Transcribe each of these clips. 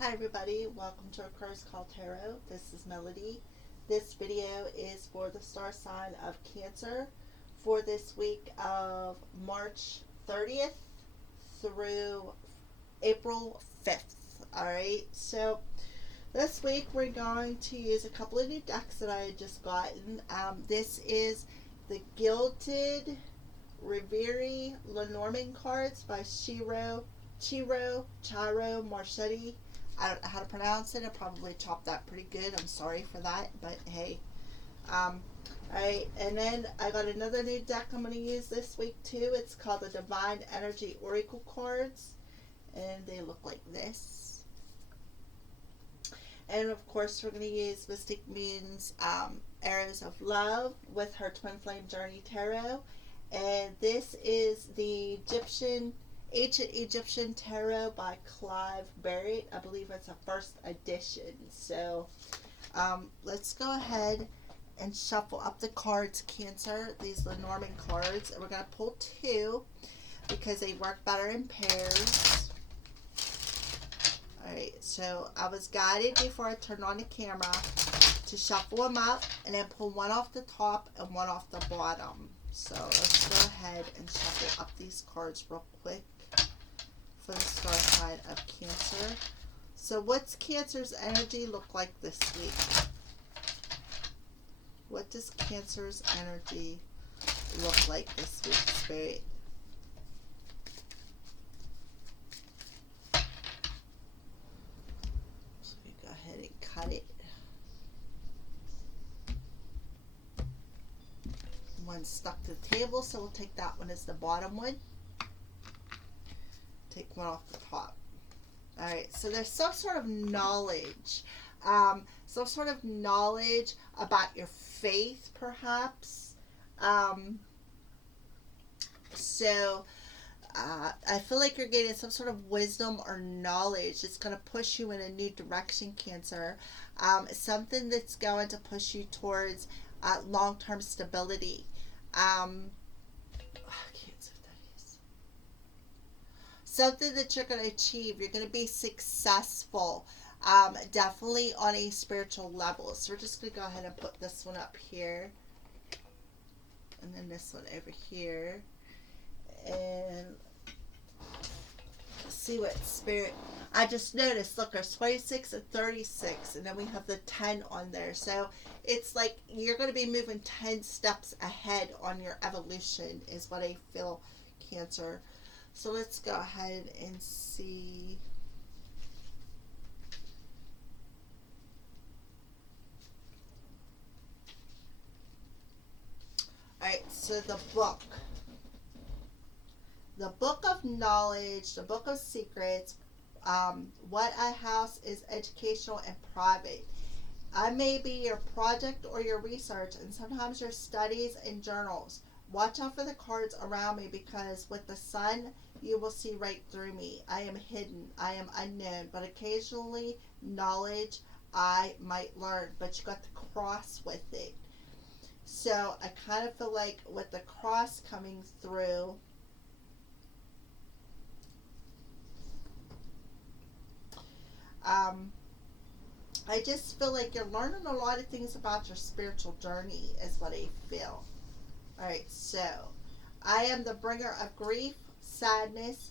Hi everybody, welcome to A Curse Called Tarot. This is Melody. This video is for the star sign of Cancer for this week of March 30th through April 5th. Alright, so this week we're going to use a couple of new decks that I had just gotten. This is the Gilded Reverie Lenormand cards by Chiro Marchetti. I don't know how to pronounce it. I probably chopped that pretty good. I'm sorry for that, but hey. Alright, and then I got another new deck I'm going to use this week too. It's called the Divine Energy Oracle cards, and they look like this. And of course, we're going to use Mystic Moon's Arrows of Love with her Twin Flame Journey Tarot. And this is the Ancient Egyptian Tarot by Clive Barrett. I believe it's a first edition. So let's go ahead and shuffle up the cards, Cancer, these Lenormand cards. And we're going to pull two because they work better in pairs. Alright, so I was guided before I turned on the camera to shuffle them up and then pull one off the top and one off the bottom. So let's go ahead and shuffle up these cards real quick for the star sign of Cancer. So what's Cancer's energy look like this week? What does Cancer's energy look like this week, Spirit? So we go ahead and cut it. One stuck to the table, so we'll take that one as the bottom one. Take one off the top. Alright, so there's some sort of knowledge. Some sort of knowledge about your faith, perhaps. So I feel like you're getting some sort of wisdom or knowledge. It's going to push you in a new direction, Cancer. Something that's going to push you towards long-term stability. Something that you're going to achieve. You're going to be successful. Definitely on a spiritual level. So we're just going to go ahead and put this one up here. And then this one over here. And see what Spirit. I just noticed, look, there's 26 and 36. And then we have the 10 on there. So it's like you're going to be moving 10 steps ahead on your evolution is what I feel, Cancer. So let's go ahead and see. Alright, so the book. The Book of Knowledge, the Book of Secrets. What I House is educational and private. I may be your project or your research, and sometimes your studies and journals. Watch out for the cards around me, because with the sun, you will see right through me. I am hidden. I am unknown. But occasionally, knowledge I might learn. But you got the cross with it. So I kind of feel like with the cross coming through, I just feel like you're learning a lot of things about your spiritual journey is what I feel. Alright, so I am the bringer of grief, sadness,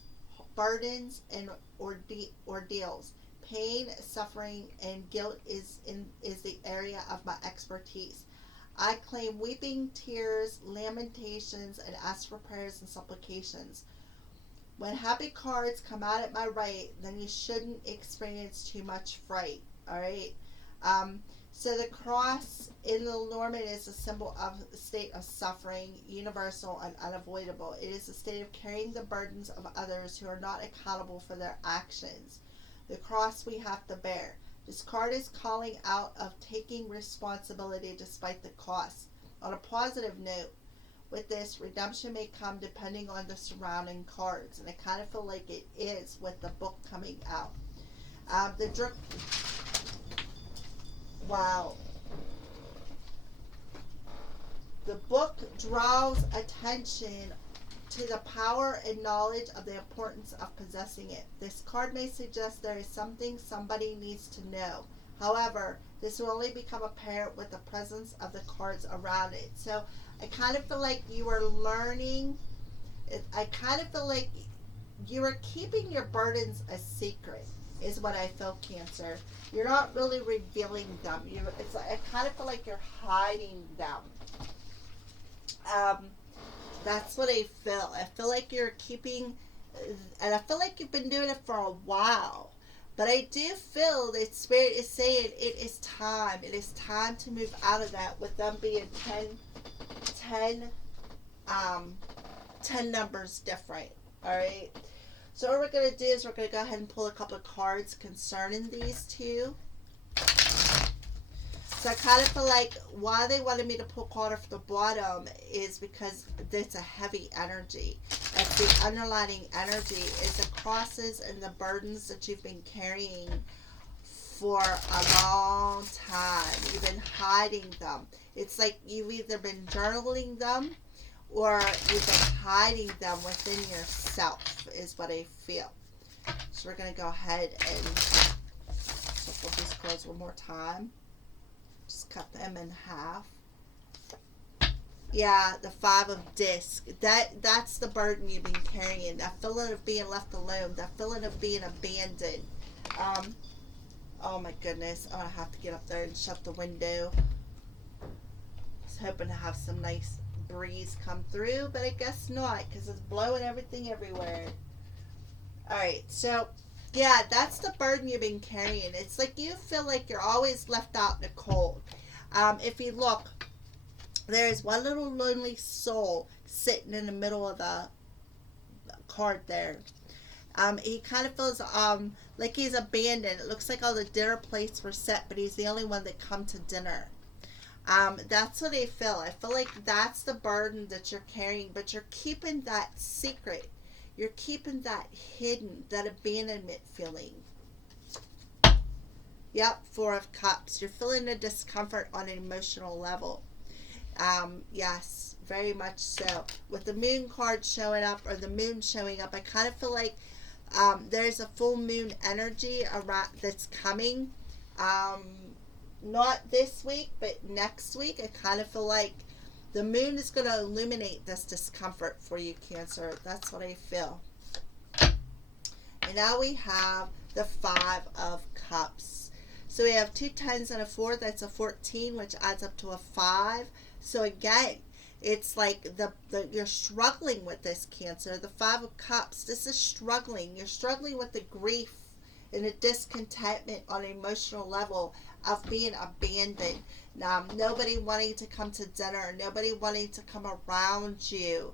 burdens, and ordeals. Pain, suffering, and guilt is the area of my expertise. I claim weeping, tears, lamentations, and ask for prayers and supplications. When happy cards come out at my right, then you shouldn't experience too much fright. Alright? So the cross in the Lenormand is a symbol of a state of suffering, universal and unavoidable. It is a state of carrying the burdens of others who are not accountable for their actions. The cross we have to bear. This card is calling out of taking responsibility despite the cost. On a positive note, with this, redemption may come depending on the surrounding cards. And I kind of feel like it is with the book coming out. Wow. The book draws attention to the power and knowledge of the importance of possessing it. This card may suggest there is something somebody needs to know. However, this will only become apparent with the presence of the cards around it. So I kind of feel like you are learning. I kind of feel like you are keeping your burdens a secret, is what I feel, Cancer. You're not really revealing them. It's like, I kind of feel like you're hiding them. That's what I feel. I feel like you're keeping, and I feel like you've been doing it for a while. But I do feel that Spirit is saying it is time. It is time to move out of that, with them being 10 numbers different. Alright? So what we're going to do is we're going to go ahead and pull a couple of cards concerning these two. So I kind of feel like why they wanted me to pull card off the bottom is because it's a heavy energy. That's the underlining energy is the crosses and the burdens that you've been carrying for a long time. You've been hiding them. It's like you've either been journaling them or you've been hiding them within yourself, is what I feel. So we're going to go ahead and shuffle these cards one more time. Just cut them in half. Yeah, the 5 of disc. That's the burden you've been carrying. That feeling of being left alone. That feeling of being abandoned. Oh my goodness. I'm going to have to get up there and shut the window. I was hoping to have some nice breeze come through, but I guess not, because it's blowing everything everywhere. Alright, so yeah, that's the burden you've been carrying. It's like you feel like you're always left out in the cold. If you look, there is one little lonely soul sitting in the middle of the card there. He kind of feels like he's abandoned. It looks like all the dinner plates were set, but he's the only one that come to dinner. That's what I feel. I feel like that's the burden that you're carrying, but you're keeping that secret. You're keeping that hidden, that abandonment feeling. Yep, 4 of Cups. You're feeling the discomfort on an emotional level. Yes, very much so. With the moon card showing up, or the moon showing up, I kind of feel like there's a full moon energy around that's coming. Not this week, but next week. I kind of feel like the moon is going to illuminate this discomfort for you, Cancer. That's what I feel. And now we have the 5 of Cups. So we have 2 10s and a 4. That's a 14, which adds up to a 5. So again, it's like you're struggling with this, Cancer. The 5 of Cups, this is struggling. You're struggling with the grief and the discontentment on an emotional level of being abandoned. Nobody wanting to come to dinner, nobody wanting to come around you,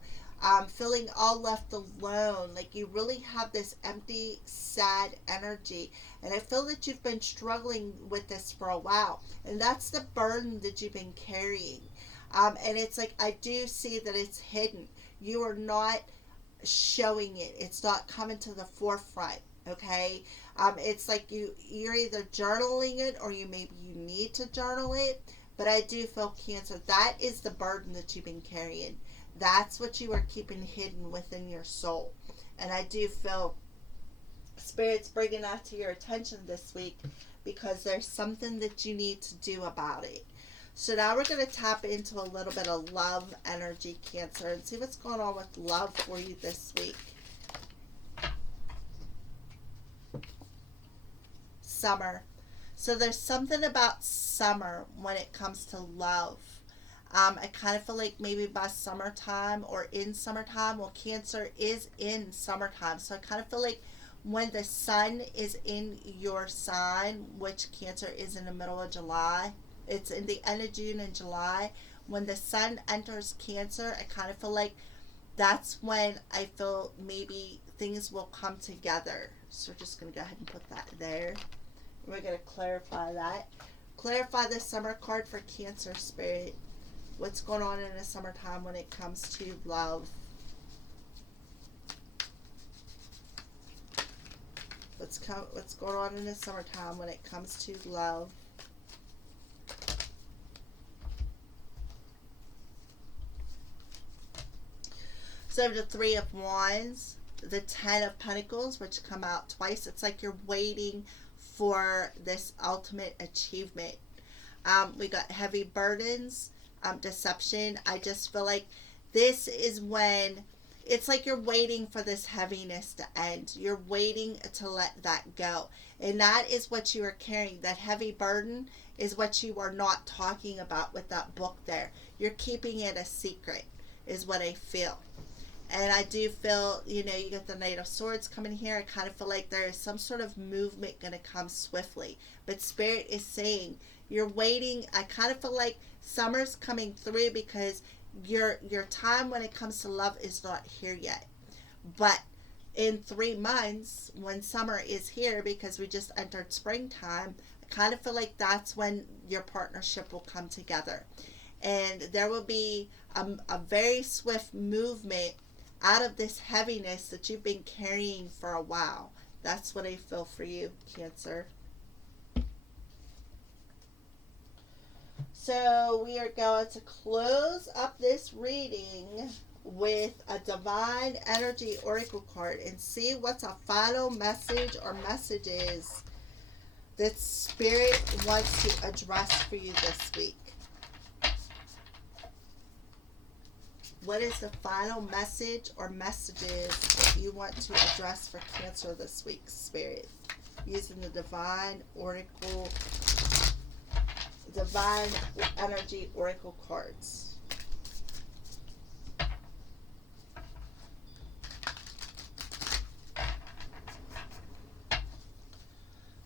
feeling all left alone. Like you really have this empty, sad energy. And I feel that you've been struggling with this for a while. And that's the burden that you've been carrying. And it's like, I do see that it's hidden. You are not showing it. It's not coming to the forefront. Okay, it's like you're either journaling it, or you need to journal it. But I do feel, Cancer, that is the burden that you've been carrying. That's what you are keeping hidden within your soul. And I do feel Spirit's bringing that to your attention this week, because there's something that you need to do about it. So now we're going to tap into a little bit of love energy, Cancer, and see what's going on with love for you this week. Summer. So there's something about summer when it comes to love. I kind of feel like maybe by summertime or in summertime. Well, Cancer is in summertime. So I kind of feel like when the sun is in your sign, which Cancer is in the middle of July. It's in the end of June and July. When the sun enters Cancer, I kind of feel like that's when I feel maybe things will come together. So we're just going to go ahead and put that there. We're going to clarify that. Clarify the summer card for Cancer, Spirit. What's going on in the summertime when it comes to love? What's going on in the summertime when it comes to love? So the Three of Wands, the Ten of Pentacles, which come out twice. It's like you're waiting for this ultimate achievement. We got heavy burdens, deception. I just feel like this is when it's like you're waiting for this heaviness to end. You're waiting to let that go. And that is what you are carrying. That heavy burden is what you are not talking about with that book there. You're keeping it a secret, is what I feel. And I do feel, you know, you get the Knight of Swords coming here. I kind of feel like there is some sort of movement going to come swiftly. But Spirit is saying you're waiting. I kind of feel like summer's coming through because your time when it comes to love is not here yet. But in 3 months, when summer is here, because we just entered springtime, I kind of feel like that's when your partnership will come together. And there will be a very swift movement out of this heaviness that you've been carrying for a while. That's what I feel for you, Cancer. So we are going to close up this reading with a Divine Energy Oracle card and see what's a final message or messages that Spirit wants to address for you this week. What is the final message or messages that you want to address for Cancer this week, Spirit? Using the Divine Energy Oracle cards.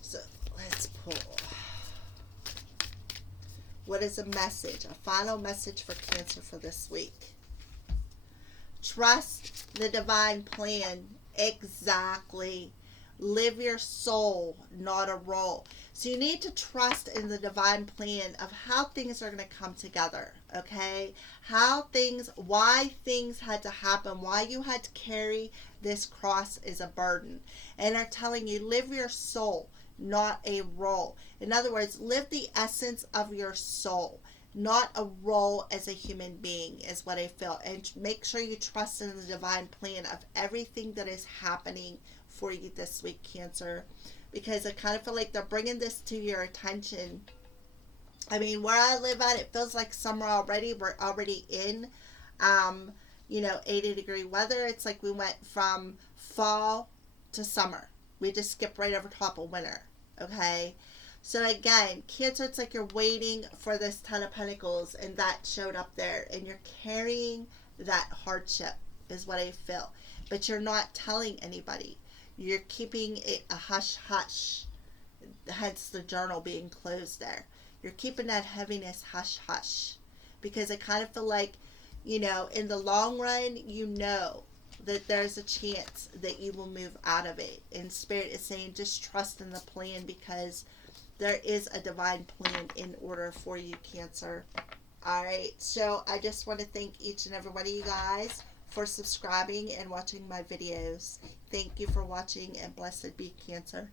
So let's pull. What is a message? A final message for Cancer for this week. Trust the divine plan. Exactly. Live your soul, not a role. So you need to trust in the divine plan of how things are going to come together, okay? Why things had to happen, why you had to carry this cross is a burden. And they're telling you, live your soul, not a role. In other words, live the essence of your soul, not a role as a human being, is what I feel. And make sure you trust in the divine plan of everything that is happening for you this week, Cancer. Because I kind of feel like they're bringing this to your attention. I mean, where I live at, it feels like summer already. We're already in, 80-degree weather. It's like we went from fall to summer. We just skipped right over top of winter, okay? So again, Cancer, it's like you're waiting for this Ten of Pentacles, and that showed up there, and you're carrying that hardship, is what I feel. But you're not telling anybody. You're keeping it a hush-hush, hence the journal being closed there. You're keeping that heaviness hush-hush, because I kind of feel like, in the long run, that there's a chance that you will move out of it. And Spirit is saying just trust in the plan, because there is a divine plan in order for you, Cancer. Alright, so I just want to thank each and every one of you guys for subscribing and watching my videos. Thank you for watching, and blessed be, Cancer.